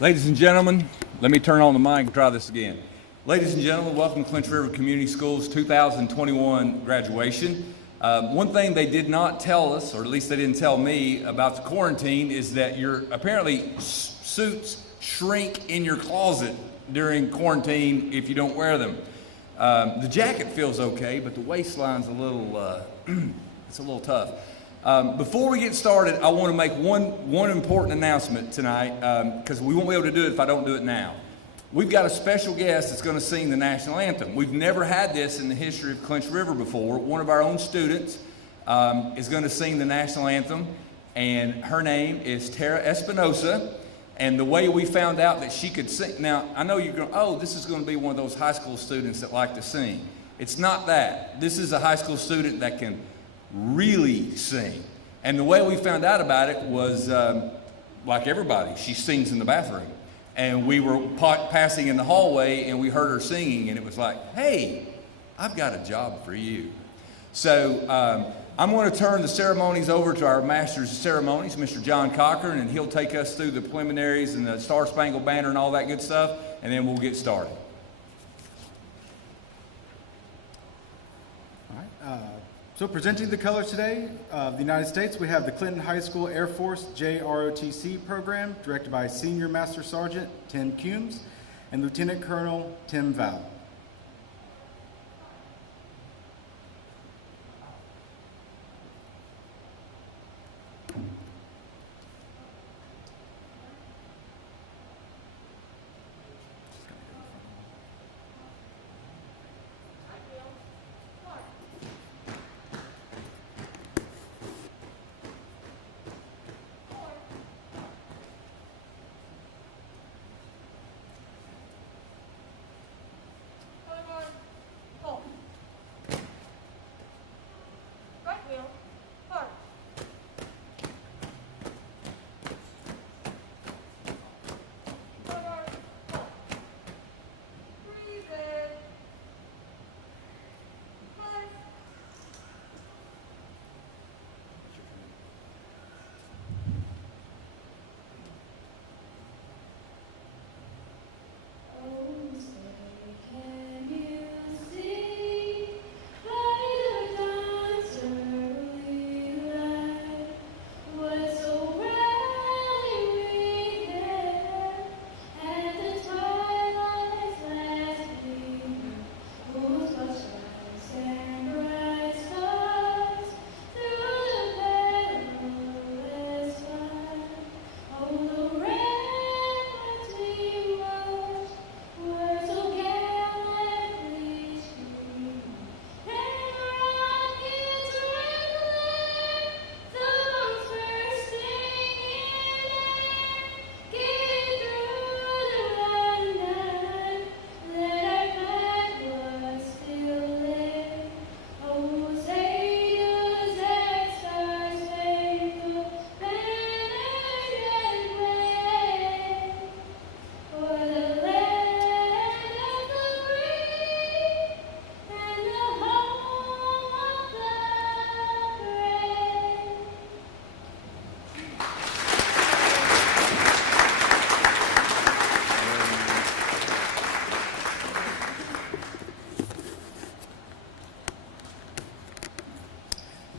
Ladies and gentlemen, let me turn on the mic and try this again. Ladies and gentlemen, welcome to Clinch River Community Schools 2021 graduation. One thing they did not tell us, or at least they didn't tell me about the quarantine, is that your apparently suits shrink in your closet during quarantine if you don't wear them. The jacket feels okay, but the waistline's a little, it's a little tough. Before we get started, I want to make one important announcement tonight, because we won't be able to do it if I don't do it now. We've got a special guest that's going to sing the national anthem. We've never had this in the history of Clinch River before. One of our own students is going to sing the national anthem, and her name is Tara Espinosa. And the way we found out that she could sing, now I know you're going, oh, this is going to be one of those high school students that like to sing. It's not that. This is a high school student that can really sing. And the way we found out about it was like everybody, she sings in the bathroom. And we were passing in the hallway and we heard her singing, and it was like, hey, I've got a job for you. So I'm going to turn the ceremonies over to our Master of Ceremonies, Mr. John Cochran, and he'll take us through the preliminaries and the Star Spangled Banner and all that good stuff, and then we'll get started. All right. So presenting the colors today of the United States, we have the Clinton High School Air Force JROTC program, directed by Senior Master Sergeant Tim Coombs and Lieutenant Colonel Tim Val.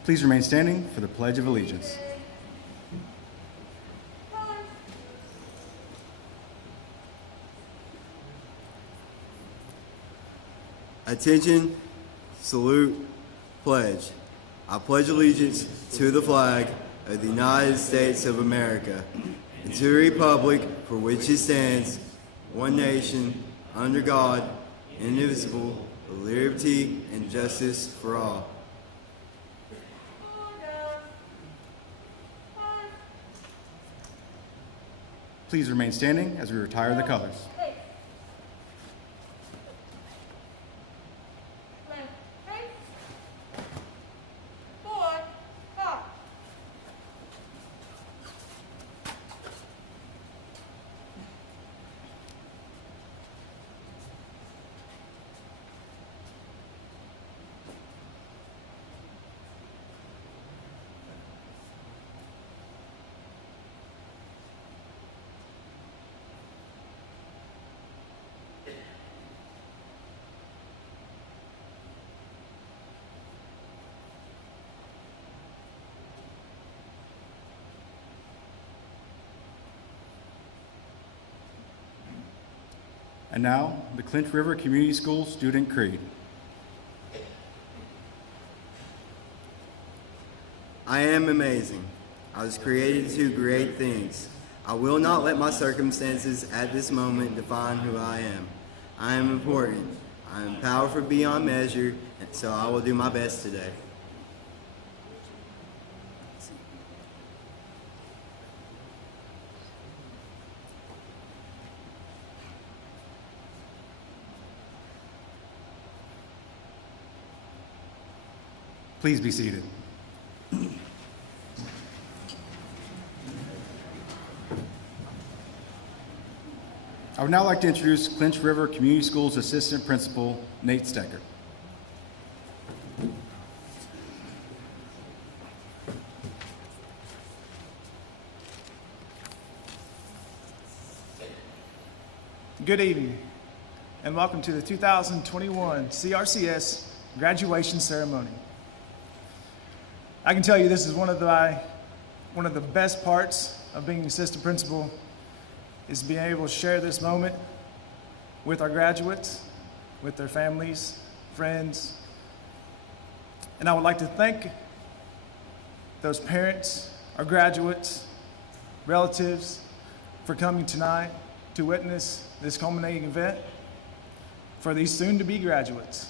Please remain standing for the Pledge of Allegiance. Attention, salute, pledge. I pledge allegiance to the flag of the United States of America and to the republic for which it stands, one nation, under God, indivisible, with liberty and justice for all. Please remain standing as we retire the colors. And now, the Clinch River Community School Student Creed. I am amazing. I was created to do great things. I will not let my circumstances at this moment define who I am. I am important. I am powerful beyond measure, and so I will do my best today. Please be seated. I would now like to introduce Clinch River Community Schools Assistant Principal, Nate Stecker. Good evening, and welcome to the 2021 CRCS graduation ceremony. I can tell you this is one of the best parts of being an assistant principal is being able to share this moment with our graduates, with their families, friends. And I would like to thank those parents, our graduates, relatives for coming tonight to witness this culminating event for these soon-to-be graduates.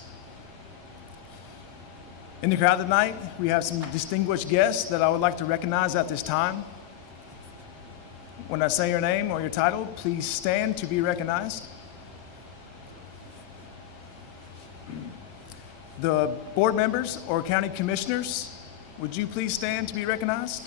In the crowd tonight, we have some distinguished guests that I would like to recognize at this time. When I say your name or your title, please stand to be recognized. The board members or county commissioners, would you please stand to be recognized?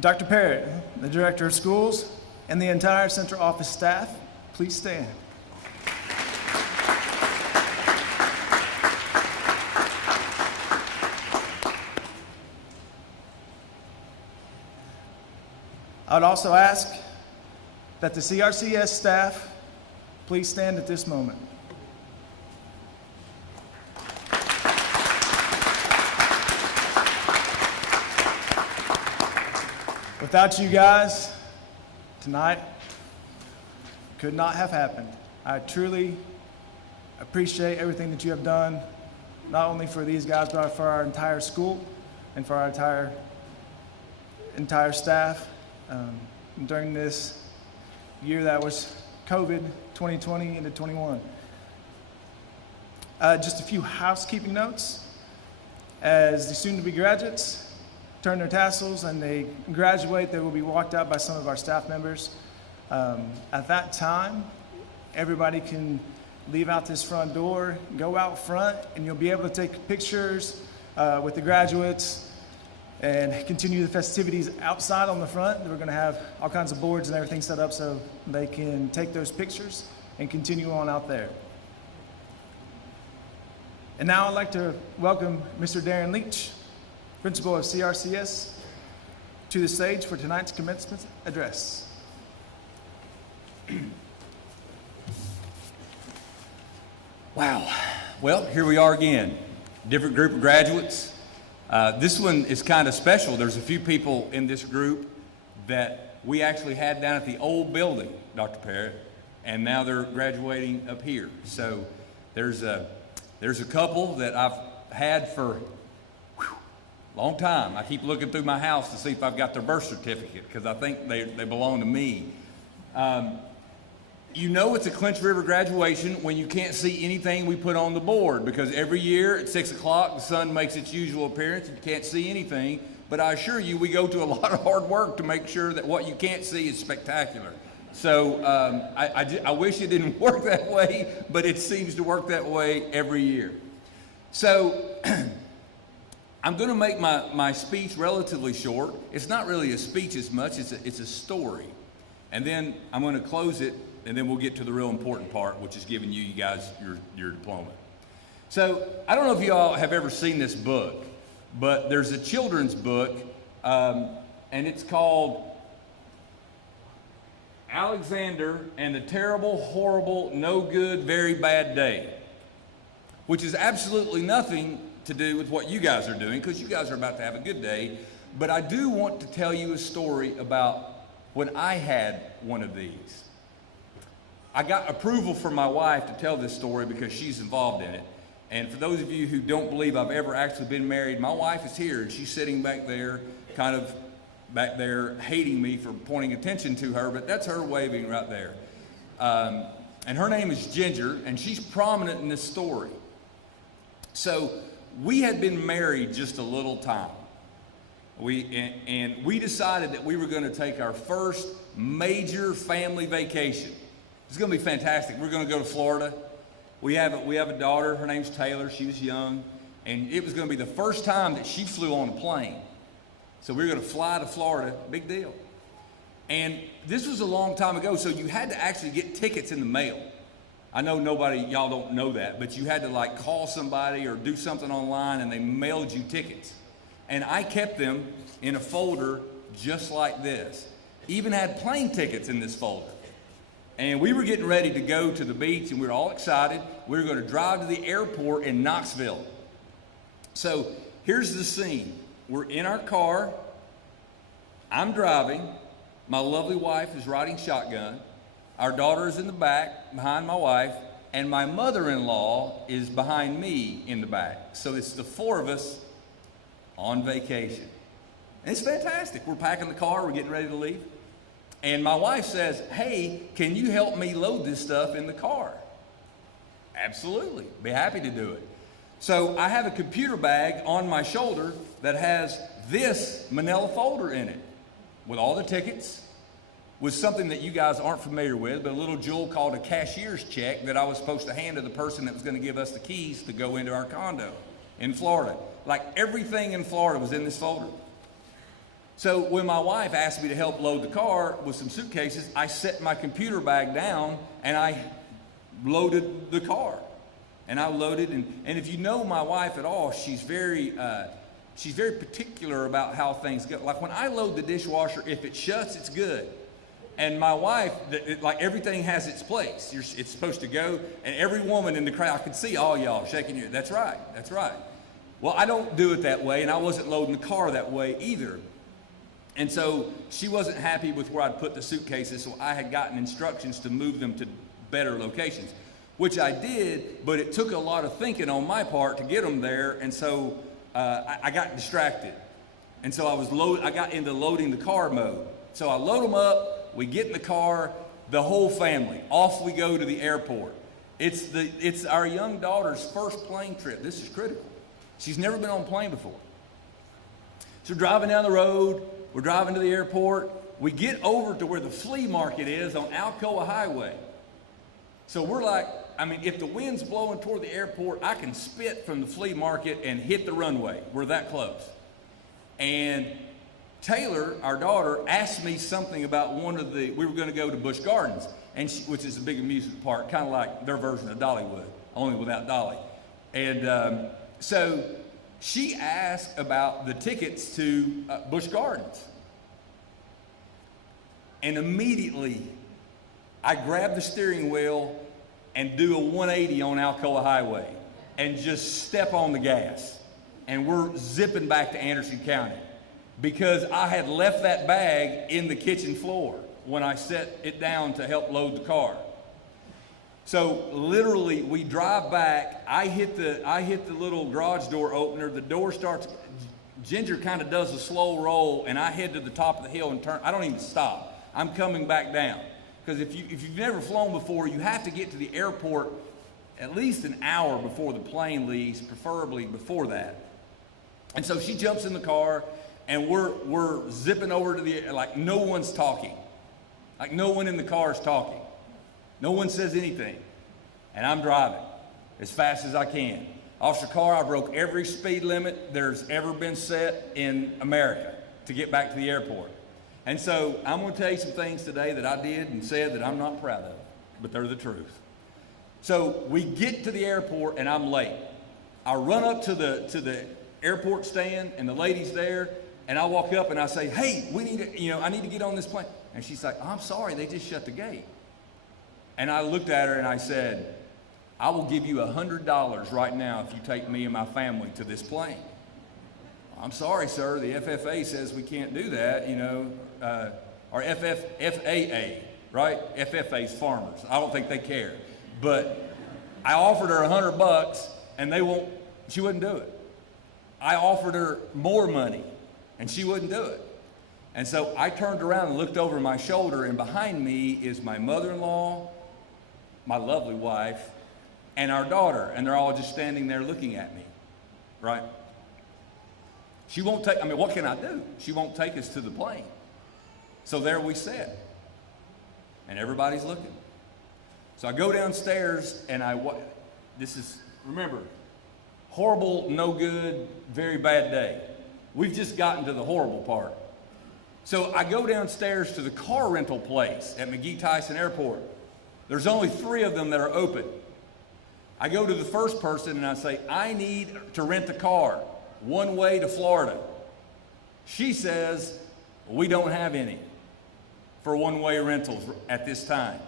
Dr. Parrott, the Director of Schools, and the entire Central Office staff, please stand. I would also ask that the CRCS staff please stand at this moment. Without you guys, tonight could not have happened. I truly appreciate everything that you have done, not only for these guys, but for our entire school and for our entire staff during this year that was COVID 2020 into 21. Just a few housekeeping notes. As the soon-to-be graduates turn their tassels and they graduate, they will be walked out by some of our staff members. At that time, everybody can leave out this front door, go out front, and you'll be able to take pictures with the graduates and continue the festivities outside on the front. We're going to have all kinds of boards and everything set up so they can take those pictures and continue on out there. And now I'd like to welcome Mr. Darren Leach, Principal of CRCS, to the stage for tonight's commencement address. Wow. Well, here we are again. Different group of graduates. This one is kind of special. There's a few people in this group that we actually had down at the old building, Dr. Parrott, and now they're graduating up here. So there's a couple that I've had for a long time. I keep looking through my house to see if I've got their birth certificate because I think they belong to me. You know it's a Clinch River graduation when you can't see anything we put on the board because every year at 6 o'clock the sun makes its usual appearance and you can't see anything. But I assure you we go to a lot of hard work to make sure that what you can't see is spectacular. So I wish it didn't work that way, but it seems to work that way every year. So I'm going to make my speech relatively short. It's not really a speech as much, it's a story. And then I'm going to close it, and then we'll get to the real important part, which is giving you guys your diploma. So I don't know if you all have ever seen this book, but there's a children's book, and it's called Alexander and the Terrible, Horrible, No Good, Very Bad Day. which is absolutely nothing to do with what you guys are doing, because you guys are about to have a good day. But I do want to tell you a story about when I had one of these. I got approval from my wife to tell this story because she's involved in it. And for those of you who don't believe I've ever actually been married, my wife is here and she's sitting back there, kind of back there hating me for pointing attention to her, but that's her waving right there. And her name is Ginger, and she's prominent in this story. So we had been married just a little time. We decided that we were going to take our first major family vacation. It's going to be fantastic. We're going to go to Florida. We have a daughter. Her name's Taylor. She was young, and it was going to be the first time that she flew on a plane. So we were going to fly to Florida. Big deal. And this was a long time ago, so you had to actually get tickets in the mail. I know y'all don't know that, but you had to like call somebody or do something online and they mailed you tickets. And I kept them in a folder just like this. Even had plane tickets in this folder. And we were getting ready to go to the beach and we were all excited. We were going to drive to the airport in Knoxville. So here's the scene. We're in our car. I'm driving. My lovely wife is riding shotgun. Our daughter is in the back behind my wife, and my mother-in-law is behind me in the back. So it's the four of us on vacation. And it's fantastic. We're packing the car, we're getting ready to leave. And my wife says, hey, can you help me load this stuff in the car? Absolutely, be happy to do it. So I have a computer bag on my shoulder that has this manila folder in it with all the tickets, with something that you guys aren't familiar with, but a little jewel called a cashier's check that I was supposed to hand to the person that was going to give us the keys to go into our condo in Florida. Like everything in Florida was in this folder. So when my wife asked me to help load the car with some suitcases, I set my computer bag down and I loaded the car. And I loaded, and if you know my wife at all, she's very particular about how things go. Like when I load the dishwasher, if it shuts, it's good. And my wife, like everything has its place. It's supposed to go, and every woman in the crowd, I could see all y'all shaking your, that's right, that's right. Well, I don't do it that way, and I wasn't loading the car that way either. And so she wasn't happy with where I'd put the suitcases, so I had gotten instructions to move them to better locations, which I did, but it took a lot of thinking on my part to get them there, and so I got distracted. And so I got into loading the car mode. So I load them up, we get in the car, the whole family, off we go to the airport. It's our young daughter's first plane trip. This is critical. She's never been on a plane before. So we're driving down the road, we're driving to the airport, we get over to where the flea market is on Alcoa Highway. So we're like, I mean, if the wind's blowing toward the airport, I can spit from the flea market and hit the runway. We're that close. And Taylor, our daughter, asked me something about we were going to go to Busch Gardens, which is a big amusement park, kind of like their version of Dollywood, only without Dolly. And so she asked about the tickets to Busch Gardens. And immediately, I grab the steering wheel and do a 180 on Alcoa Highway and just step on the gas. And we're zipping back to Anderson County, because I had left that bag in the kitchen floor when I set it down to help load the car. So literally we drive back, I hit the little garage door opener, the door starts, Ginger kind of does a slow roll, and I head to the top of the hill and turn. I don't even stop. I'm coming back down. Because if you've never flown before, you have to get to the airport at least an hour before the plane leaves, preferably before that. And so she jumps in the car, and we're zipping over to the, like no one's talking. Like no one in the car is talking. No one says anything. And I'm driving as fast as I can. Officer Carr, I broke every speed limit there's ever been set in America to get back to the airport. And so I'm going to tell you some things today that I did and said that I'm not proud of, but they're the truth. So we get to the airport and I'm late. I run up to the airport stand and the lady's there, and I walk up and I say, hey, I need to get on this plane. And she's like, oh, I'm sorry, they just shut the gate. And I looked at her and I said, I will give you $100 right now if you take me and my family to this plane. I'm sorry, sir, the FFA says we can't do that, you know, or FAA, right? FFA's farmers. I don't think they care. But I offered her $100 and she wouldn't do it. I offered her more money and she wouldn't do it. And so I turned around and looked over my shoulder, and behind me is my mother-in-law, my lovely wife, and our daughter, and they're all just standing there looking at me, right? She won't take, I mean, what can I do? She won't take us to the plane. So there we sat, and everybody's looking. So I go downstairs, and remember, horrible, no good, very bad day. We've just gotten to the horrible part. So I go downstairs to the car rental place at McGee Tyson Airport. There's only 3 of them that are open. I go to the first person and I say, I need to rent a car, one way to Florida. She says, we don't have any for one-way rentals at this time.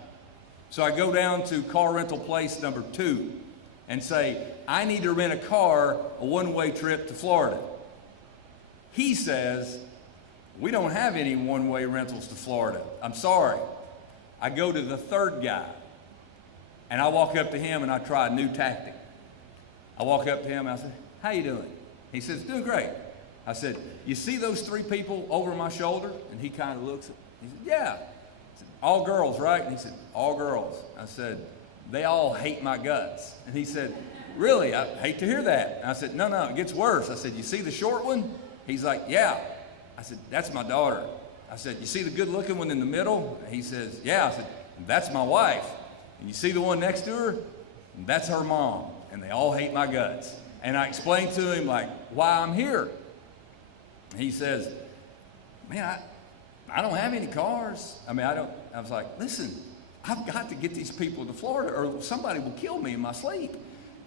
So I go down to car rental place number 2 and say, I need to rent a car, a one-way trip to Florida. He says, we don't have any one-way rentals to Florida. I'm sorry. I go to the 3rd guy, and I walk up to him and I try a new tactic. I walk up to him and I say, how you doing? He says, doing great. I said, you see those 3 people over my shoulder? And he kind of looks at me. He said, yeah. I said, all girls, right? And he said, all girls. I said, they all hate my guts. And he said, really? I hate to hear that. And I said, no, it gets worse. I said, you see the short one? He's like, yeah. I said, that's my daughter. I said, you see the good looking one in the middle? And he says, yeah. I said, that's my wife. And you see the one next to her? That's her mom. And they all hate my guts. And I explained to him like why I'm here. He says, man, I don't have any cars. I was like, listen, I've got to get these people to Florida or somebody will kill me in my sleep.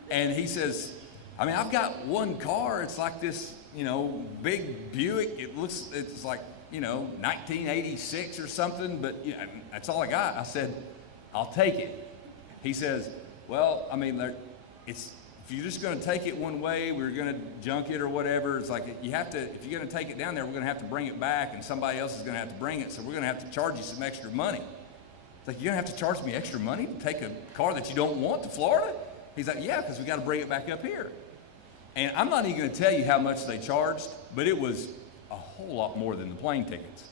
And he says, I've got one car. It's like this, big Buick. It's like, 1986 or something, but that's all I got. I said, I'll take it. He says, well, if you're just going to take it one way, we're going to junk it or whatever. It's like if you're going to take it down there, we're going to have to bring it back, and somebody else is going to have to bring it. So we're going to have to charge you some extra money. It's like, you're going to have to charge me extra money to take a car that you don't want to Florida? He's like, yeah, because we got to bring it back up here. And I'm not even going to tell you how much they charged, but it was a whole lot more than the plane tickets.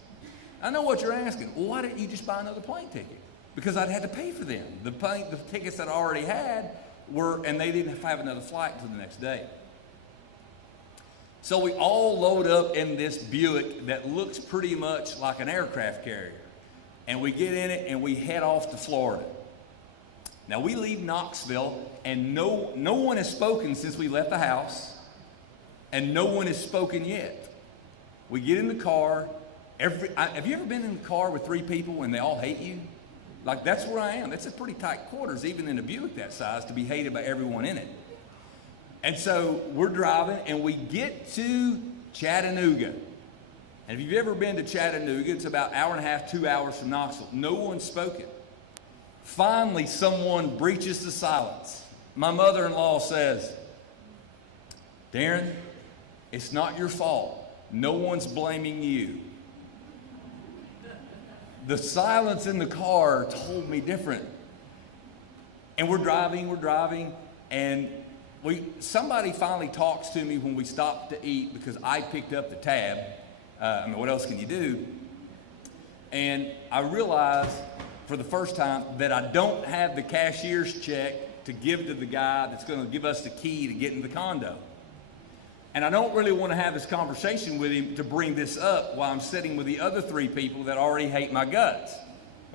I know what you're asking. Well, why didn't you just buy another plane ticket? Because I'd had to pay for them. The tickets that I already had and they didn't have another flight until the next day. So we all load up in this Buick that looks pretty much like an aircraft carrier. And we get in it and we head off to Florida. Now we leave Knoxville and no one has spoken since we left the house, and no one has spoken yet. We get in the car. Have you ever been in the car with 3 people and they all hate you? Like, that's where I am. That's a pretty tight quarters, even in a Buick that size, to be hated by everyone in it. And so we're driving, and we get to Chattanooga. And if you've ever been to Chattanooga, it's about 1.5 to 2 hours from Knoxville. No one's spoken. Finally, someone breaches the silence. My mother-in-law says, Darren, it's not your fault. No one's blaming you. The silence in the car told me different. And we're driving, and somebody finally talks to me when we stop to eat because I picked up the tab. What else can you do? And I realized for the first time that I don't have the cashier's check to give to the guy that's going to give us the key to get in the condo. And I don't really want to have this conversation with him to bring this up while I'm sitting with the other 3 people that already hate my guts.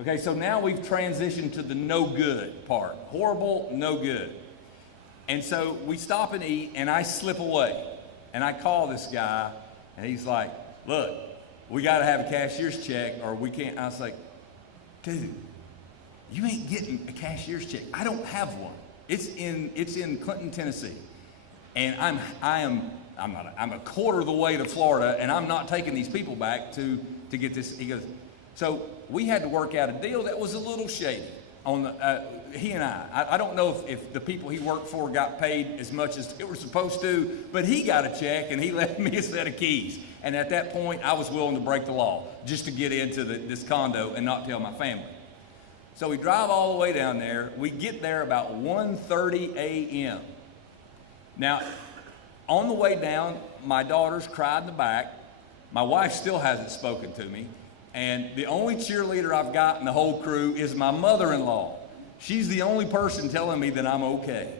Okay, so now we've transitioned to the no good part. Horrible, no good. And so we stop and eat, and I slip away. And I call this guy, and he's like, look, we got to have a cashier's check or we can't. I was like, dude, you ain't getting a cashier's check. I don't have one. It's in Clinton, Tennessee. And I'm a quarter of the way to Florida, and I'm not taking these people back to get this. He goes, so we had to work out a deal that was a little shady. he and I don't know if the people he worked for got paid as much as they were supposed to, but he got a check and he left me a set of keys. And at that point, I was willing to break the law just to get into this condo and not tell my family. So we drive all the way down there. We get there about 1:30 a.m. Now, on the way down, my daughters cried in the back. My wife still hasn't spoken to me. And the only cheerleader I've got in the whole crew is my mother-in-law. She's the only person telling me that I'm okay.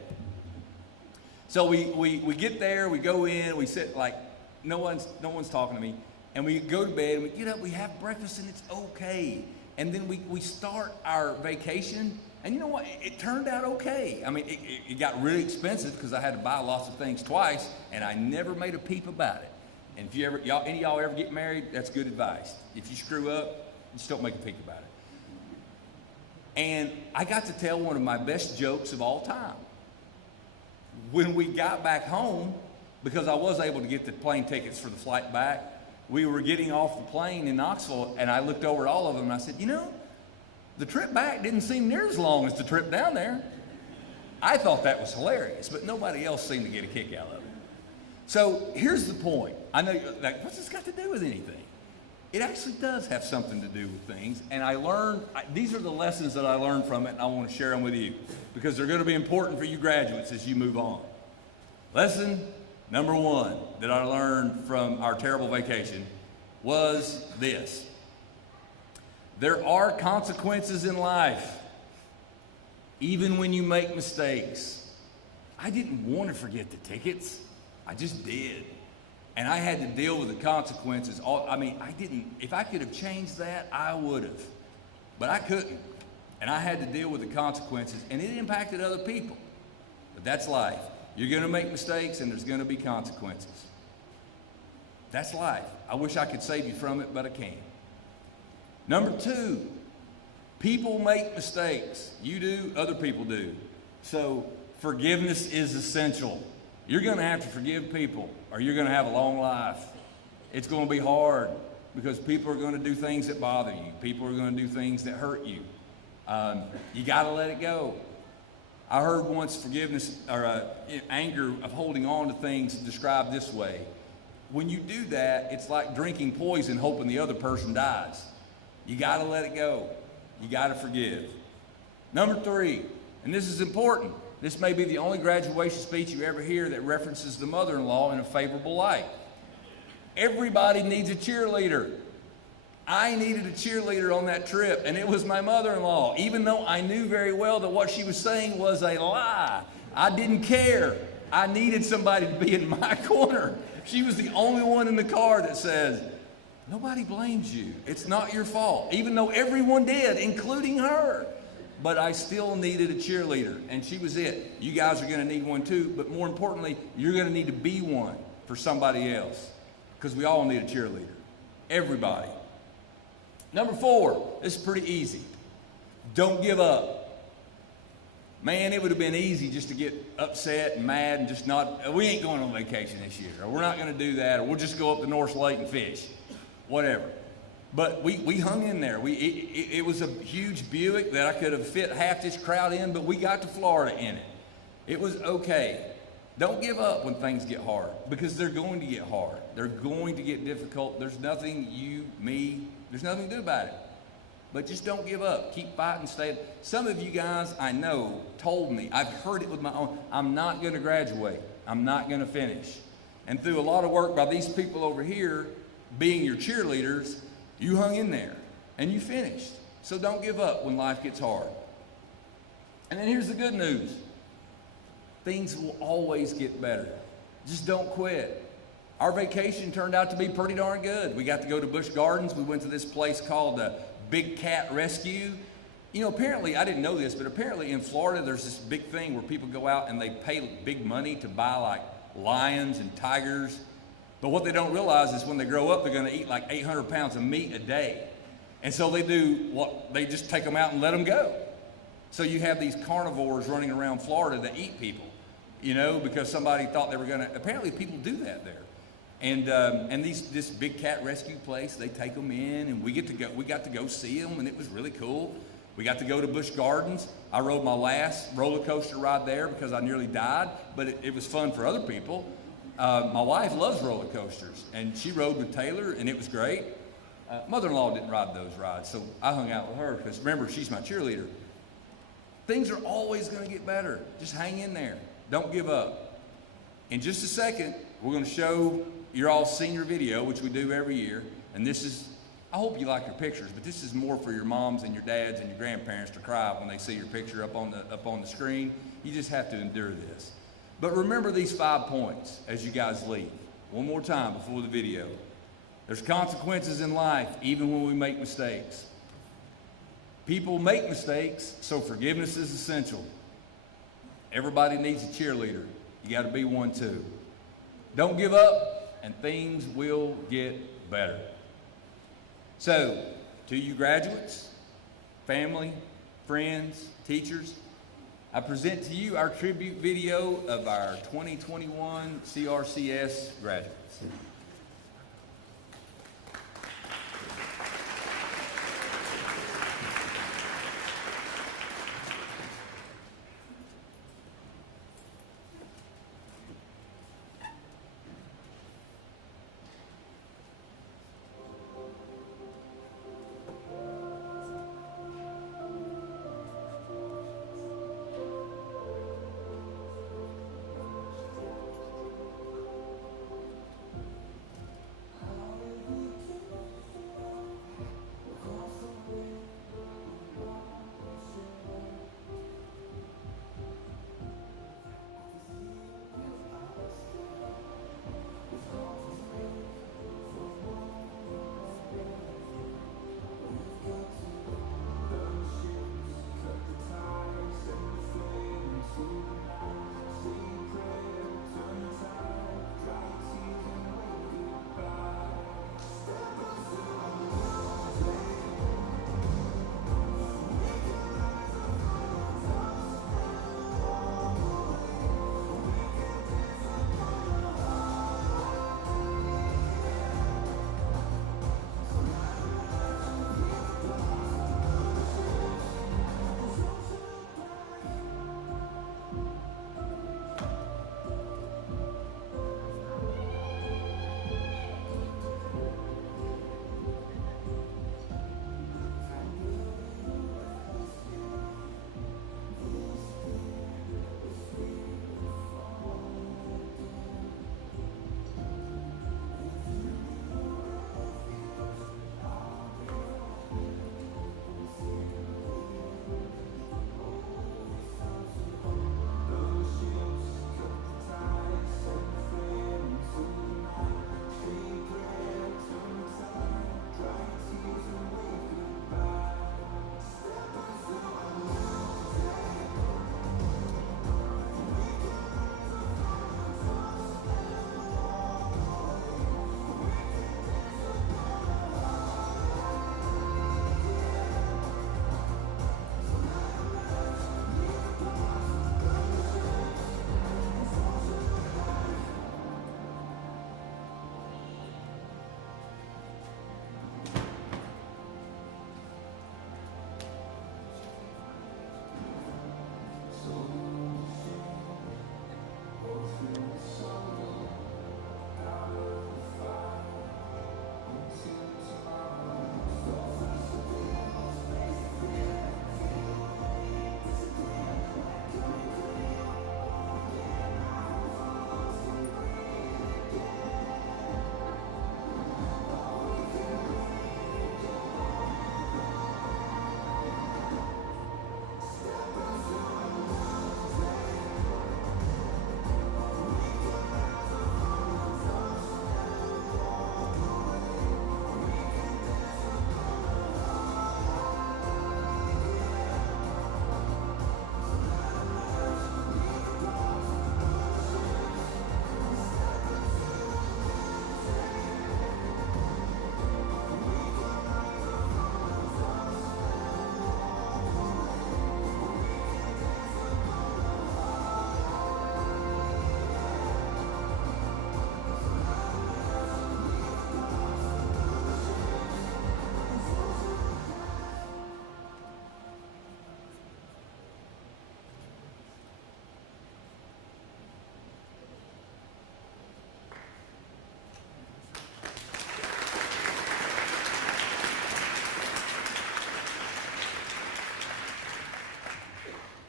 So we get there, we go in, we sit like no one's talking to me, and we go to bed, and we get up, we have breakfast, and it's okay. And then we start our vacation, and you know what? It turned out okay. I mean, it got really expensive because I had to buy lots of things twice, and I never made a peep about it. And if you ever, any of y'all ever get married, that's good advice. If you screw up, just don't make a peek about it. And I got to tell one of my best jokes of all time. When we got back home, because I was able to get the plane tickets for the flight back, we were getting off the plane in Knoxville, and I looked over at all of them, and I said, you know, the trip back didn't seem near as long as the trip down there. I thought that was hilarious, but nobody else seemed to get a kick out of it. So here's the point. I know you're like, what's this got to do with anything? It actually does have something to do with things, and these are the lessons that I learned from it, and I want to share them with you because they're going to be important for you graduates as you move on. Lesson number 1 that I learned from our terrible vacation was this. There are consequences in life, even when you make mistakes. I didn't want to forget the tickets. I just did. And I had to deal with the consequences. If I could have changed that, I would have. But I couldn't. And I had to deal with the consequences, and it impacted other people. But that's life. You're going to make mistakes, and there's going to be consequences. That's life. I wish I could save you from it, but I can't. Number 2, people make mistakes. You do, other people do. So forgiveness is essential. You're going to have to forgive people, or you're going to have a long life. It's going to be hard because people are going to do things that bother you. People are going to do things that hurt you. You got to let it go. I heard once forgiveness or anger of holding on to things described this way. When you do that, it's like drinking poison hoping the other person dies. You got to let it go. You got to forgive. Number 3, and this is important. This may be the only graduation speech you ever hear that references the mother-in-law in a favorable light. Everybody needs a cheerleader. I needed a cheerleader on that trip, and it was my mother-in-law, even though I knew very well that what she was saying was a lie. I didn't care. I needed somebody to be in my corner. She was the only one in the car that says, nobody blames you. It's not your fault, even though everyone did, including her. But I still needed a cheerleader, and she was it. You guys are going to need one too, but more importantly, you're going to need to be one for somebody else, because we all need a cheerleader. Everybody. Number 4, this is pretty easy. Don't give up. Man, it would have been easy just to get upset and mad and just not, we ain't going on vacation this year, or we're not going to do that, or we'll just go up to North Lake and fish, whatever. But we hung in there. It was a huge Buick that I could have fit half this crowd in, but we got to Florida in it. It was okay. Don't give up when things get hard, because they're going to get hard. They're going to get difficult. There's nothing there's nothing to do about it. But just don't give up. Keep fighting, stay. Some of you guys I know told me, I've heard it with my own, I'm not going to graduate. I'm not going to finish. And through a lot of work by these people over here, being your cheerleaders, you hung in there and you finished. So don't give up when life gets hard. And then here's the good news. Things will always get better. Just don't quit. Our vacation turned out to be pretty darn good. We got to go to Busch Gardens. We went to this place called the Big Cat Rescue. You know, apparently, I didn't know this, but apparently in Florida, there's this big thing where people go out and they pay big money to buy like lions and tigers. But what they don't realize is when they grow up, they're going to eat like 800 pounds of meat a day. And so they just take them out and let them go. So you have these carnivores running around Florida that eat people, you know, because somebody thought they were going to, apparently people do that there. And this Big Cat Rescue place, they take them in, and we got to go see them, and it was really cool. We got to go to Busch Gardens. I rode my last roller coaster ride there because I nearly died, but it was fun for other people. My wife loves roller coasters, and she rode with Taylor, and it was great. Mother-in-law didn't ride those rides, so I hung out with her because remember, she's my cheerleader. Things are always going to get better. Just hang in there. Don't give up. In just a second, we're going to show your all senior video, which we do every year, and this is, I hope you like your pictures, but this is more for your moms and your dads and your grandparents to cry when they see your picture up on the screen. You just have to endure this. But remember these 5 points as you guys leave. One more time before the video. There's consequences in life, even when we make mistakes. People make mistakes, so forgiveness is essential. Everybody needs a cheerleader. You got to be one too. Don't give up, and things will get better. So, to you graduates, family, friends, teachers, I present to you our tribute video of our 2021 CRCS graduates.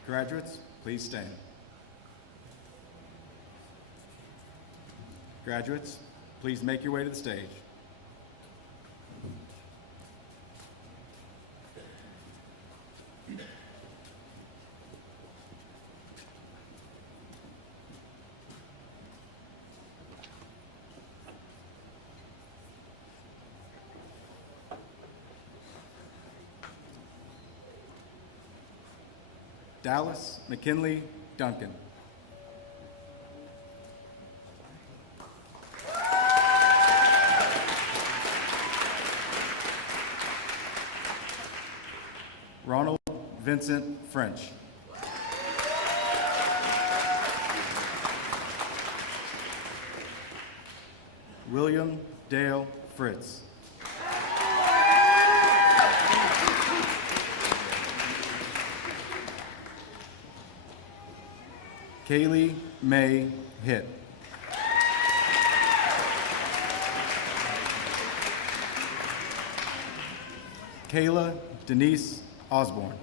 Graduates, please stand. Graduates, please make your way to the stage. Dallas McKinley Duncan. Ronald Vincent French. William Dale Fritz. Kaylee May Hitt. Kayla Denise Osborne.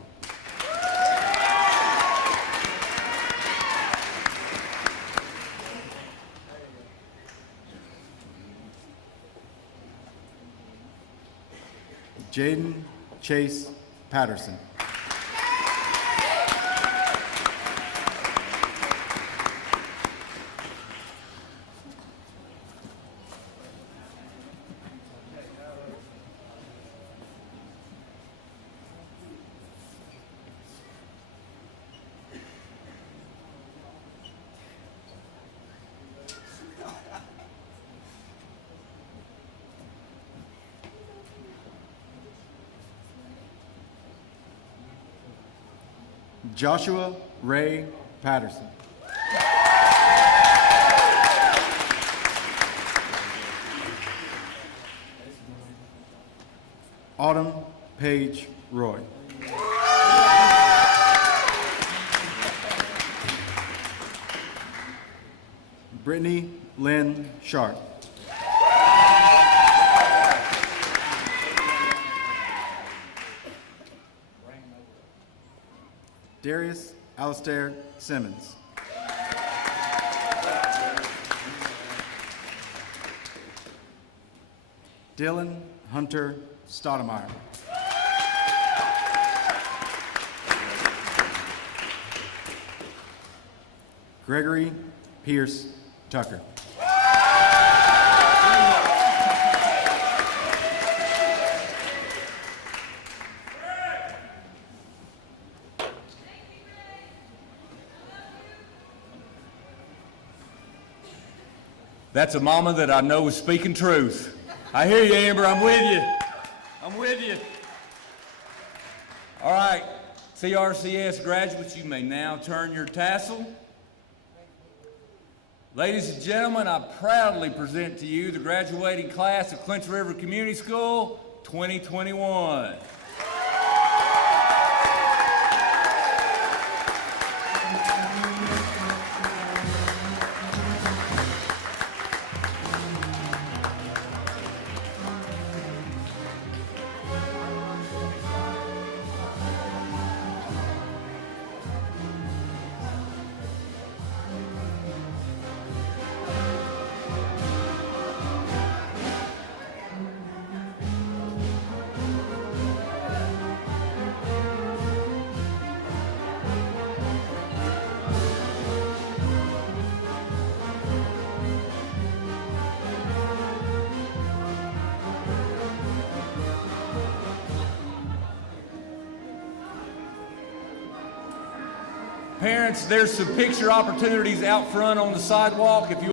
Jaden Chase Patterson. Joshua Ray Patterson. Autumn Page Roy. Brittany Lynn Sharp. Darius Alistair Simmons. Dylan Hunter Stoudemire. Gregory Pierce Tucker. That's a mama that I know is speaking truth. I hear you, Amber. I'm with you. I'm with you. All right, CRCS graduates, you may now turn your tassel. Ladies and gentlemen, I proudly present to you the graduating class of Clinch River Community School 2021. Parents, there's some picture opportunities out front on the sidewalk. If you